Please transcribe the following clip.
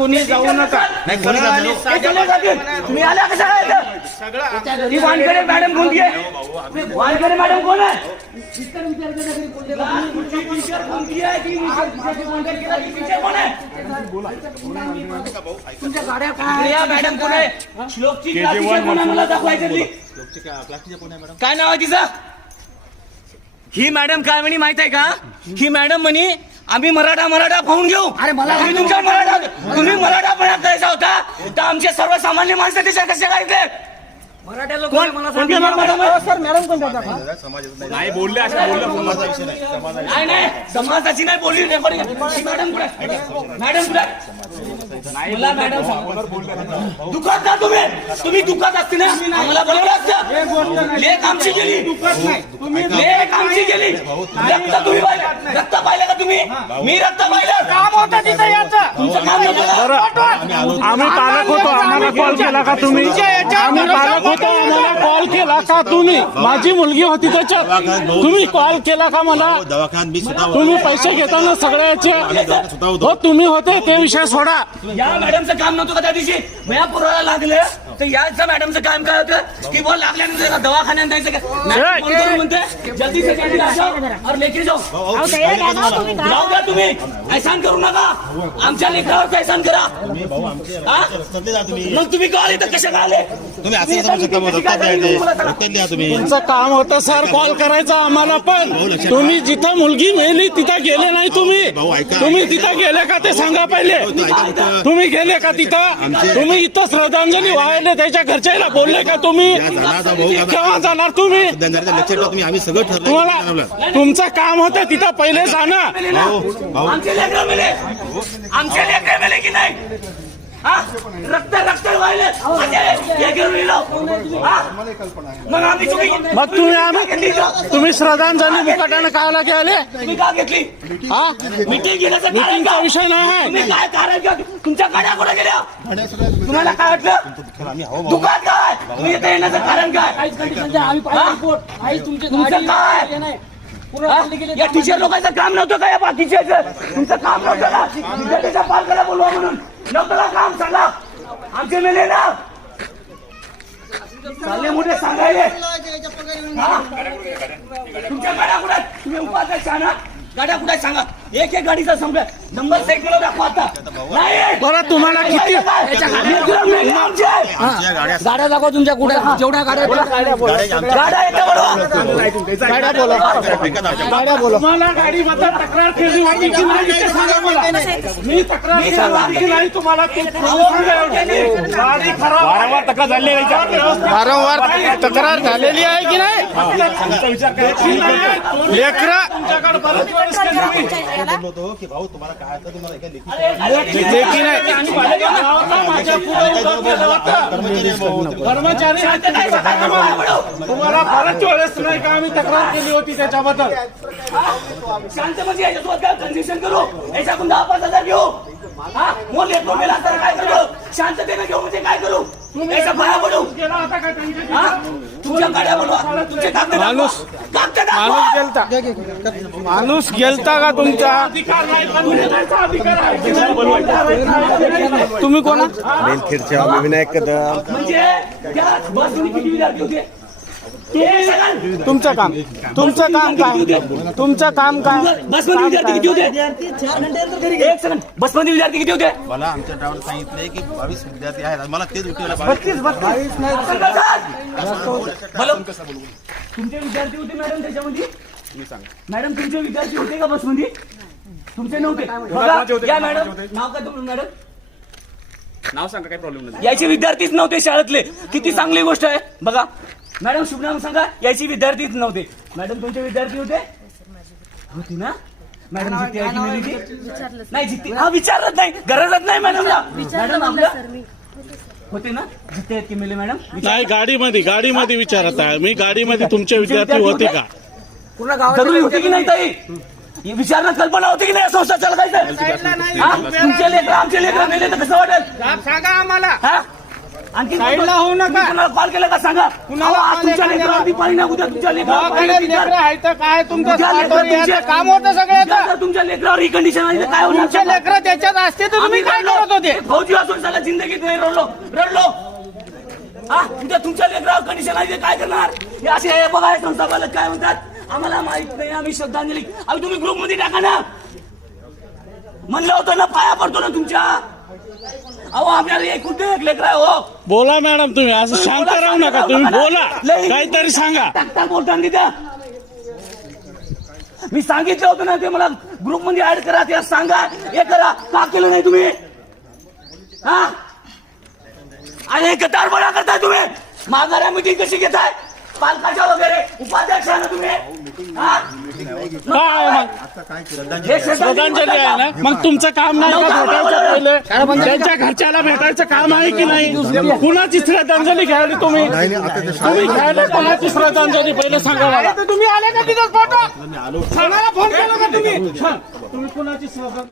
कोणी जाऊ नका. हे जातील. तुम्ही आल्या कशा काय इथं? ही वानखेडे मॅडम कोणती आहे? वानखेडे मॅडम कोण आहे? कोणती केला? कोण या मॅडम कोण आहे? श्लोकची क्लास टीचर कोण आहे मला दाखवायचं ती? काय नाव आहे तिचं? ही मॅडम काय म्हणे माहीत आहे का? ही मॅडम म्हणे आम्ही मराठा मराठा पाहून घेऊ. अरे मला तुमच्या मराठा तुम्ही मराठा पण करायचा होता. तर आमचे सर्वसामान्य माणसं त्याच्या कसे काय ते? कोण कोणते मॅडम सर मॅडम कोण जातात नाही बोलले अशा बोलले नाही नाही समाजाची नाही बोलली ही मॅडम कुठे? मॅडम कुठे? मला मॅडम सांगा. दुखात ना तुम्ही? तुम्ही दुखात असते ना? आम्हाला बोलवलं लेख आमची गेली. लेख आमची गेली. रक्त तुम्ही पाहिलं? रक्त पाहिलं का तुम्ही? मी रक्त पाहिलं. काम होतं तिथं याचं तुमचं काम? आम्ही पालक होतो. आम्हाला कॉल केला का तुम्ही? आम्ही पालक होतो आम्हाला कॉल केला का तुम्ही? माझी मुलगी होती त्याच्यात. तुम्ही कॉल केला का मला? दवाखान्यात मी स्वतः तुम्ही पैसे घेताना सगळ्याचे हो तुम्ही होते ते विषय सोडा. या मॅडमचं काम नव्हतं का त्या दिवशी? भया पुरवायला लागले. तर याचं मॅडमचं काम काय होतं? की बोल लागल्यानंतर दवाखान्यात जायचं का? मॅडम फोन करून म्हणते जल्दी से जल्दी आ जाओ. और लेके जाओ. जाऊ द्या तुम्ही. ऐसान करू नका. आमच्या लेकरावर ऐसान करा. तुम्ही भाऊ आमचे हा? रस्त्यातले जा तुम्ही. मग तुम्ही का आले तर कसे काय आले? तुम्ही असं समजू शकता मग द्यायचे रस्त्यात द्या तुम्ही. तुमचं काम होतं सर कॉल करायचा आम्हाला पण. तुम्ही जिथं मुलगी मेली तिथं गेले नाही तुम्ही. भाऊ, ऐका. तुम्ही तिथं गेले का ते सांगा पहिले. ऐका फक्त. तुम्ही गेले का तिथं? आमचे- तुम्ही इथं श्रद्धांजली वाहिले त्याच्या घरच्याला बोलले का तुम्ही? या जाणार भाऊ, आता- केव्हा जाणार तुम्ही? धंद्याचं लक्ष ठेवा तुम्ही आम्ही सगळं ठरलं तुम्हाला तुमचं काम होतं तिथं पहिले जाणं? भाऊ. आमचे लेकर मेले. आमचे लेकर मेले की नाही? हा? रक्त रक्त. हा? मग आम्ही तुम्ही मग तुम्ही आम्ही घेतली का? तुम्ही श्रद्धांजली मुकाट्यानं कायला गेले? तुम्ही का घेतली? हा? मिटिंग घेण्याचं कारण मिटिंगचा काय? विषय नाही आहे. तुम्ही काय कारण का तुमच्या गाड्या कुठे गेल्या? तुम्हाला काय वाटलं? दुकान काय? तुम्ही इथे येण्याचं कारण काय? हा? तुमचं काय? हा? या टीचर लोकांचं काम नव्हतं का या बाकीच्या तुमचं काम नव्हतं का? विद्यार्थ्याच्या पालकाला बोलवा म्हणून. नव्हतं काम सांगा. आमचे मेले ना. चालले मोठे सांगायले. हा? तुमच्या गाड्या कुठे तुम्ही तुम्ही उपाध्याय ना? गाड्या कुठे सांगा. एक एक गाडीचा संपल्या नंबर सेट मला दाखवा आता. नाही. बरं तुम्हाला किती? गाड्या दाखवा. तुमच्या कुठे जेवढ्या गाड्या आहेत. गाड्या बरोबर बोला. गाड्या बोला. तुम्हाला गाडीबद्दल तक्रार केली होती की नाही ते सांगा मला. मी तक्रार केली होती की नाही तुम्हाला. ते. गाडी खराब वारंवार तक्रार झालेली वारंवार तक्रार झालेली आहे की नाही? लेकरा तुमच्याकडे बरेच वेळेस केली होतो भाऊ तुम्हाला तुम्हाला लेखी नाही. कर्मचारी बरेच वेळेस नाही का? आम्ही तक्रार केली होती त्याच्याबद्दल. शांत म्हणजे याच्यासोबत काय कन्सेशन करू? याच्याकडून दहा पाच हजार घेऊ. हा? मोल लेकरू मेला तर काय करू? शांततेने घेऊ म्हणजे काय करू? हा? तुमच्या गाड्या बोलवा. तुमचे कागद दाखवा. माणूस-. माणूस गेलता. माणूस गेलता का तुमचा? अधिकार नाही पण बोलण्याचा अधिकार आहे की नाही? तुम्ही कोणा बेलखेडचे आम्ही विनायक कदम तुमचं काम. तुमचं काम काय? तुमचं काम काय? बसमध्ये विद्यार्थी किती होते? एक बसमध्ये विद्यार्थी किती होते? मला आमच्या ड्रायव्हर सांगितले की बावीस विद्यार्थी आहेत. मला तेच उठवलं बोलो. तुमचे विद्यार्थी होते मॅडम त्याच्यामध्ये? मॅडम तुमचे विद्यार्थी होते का बसमध्ये? तुमचे नव्हते. बघा, या मॅडम. नाव काय तुमचं मॅडम? नाव सांगा काही प्रॉब्लेम नाही. याचे विद्यार्थीच नव्हते शाळेतले. किती चांगली गोष्ट आहे. बघा. मॅडम शुभनाम सांगा. याची विद्यार्थीच नव्हते. मॅडम तुमचे विद्यार्थी होते? होती ना? मॅडम जिथे नाही जिथे हा विचारत नाही. गरजच नाही मॅडमला मॅडम आपल्या होते ना? जिथे आहेत की मेले मॅडम. नाही गाडीमध्ये गाडीमध्ये विचारत आहे. मी गाडीमध्ये तुमचे विद्यार्थी होते का? पूर्ण गावात जरुरी होती की नाही ताई? ही विचारणा कल्पना होती की नाही? या संस्था चालवायचं हा? तुमचे लेकर आमचे लेकर मेले तर कसं वाटेल? सांगा आम्हाला. हा? आणखी साईडला होऊ नका. कुणाला कॉल केला का सांगा? कुणाला आज तुमच्या लेकरावरती पाणी ना उद्या तुमच्या लेकरावर काय तुमचं काम होतं सगळ्याचं. तुमच्या लेकरावर ही कंडिशन आली काय होणार? तुमचे लेकरं त्याच्यात असते तर तुम्ही काय. करत होते? फौजी असून साला जिंदगीत नाही रडलो. रडलो. हा उद्या तुमच्या लेकरावर कंडिशन आली काय करणार? हे असे बघा संस्था पालक काय म्हणतात? आम्हाला माहीत नाही आम्ही श्रद्धांजली. अहो तुम्ही ग्रुपमध्ये टाका ना. म्हणलं होतं ना पाया पडतो ना तुमच्या. अहो आपल्याला एकूण एक लेकर हो. बोला मॅडम तुम्ही असं शांत राहू नका तुम्ही बोला. काहीतरी सांगा. टाकता बोलताना तिथं. मी सांगितलं होतं ना ते मला ग्रुपमध्ये ऍड करा ते सांगा. हे करा. का केलं नाही तुम्ही? हा? आणि गटारपणा करताय तुम्ही. माघाऱ्या मिटिंग कशी घेताय? पालकाच्या वगैरे उपाध्यक्ष आहे ना तुम्ही? हा? काय मग? हे श्रद्धांजली आहे ना? मग तुमचं काम नाही का भेटायचं पहिले? त्यांच्या घरच्याला भेटायचं काम आहे की नाही? कुणाची श्रद्धांजली घ्यायली तुम्ही? तुम्ही घ्यायला कोणाची श्रद्धांजली पहिले सांगा मला. तुम्ही आले का तिथं फोटो? सांगायला फोन केला का तुम्ही. तुम्ही कुणाची श्रद्धांजली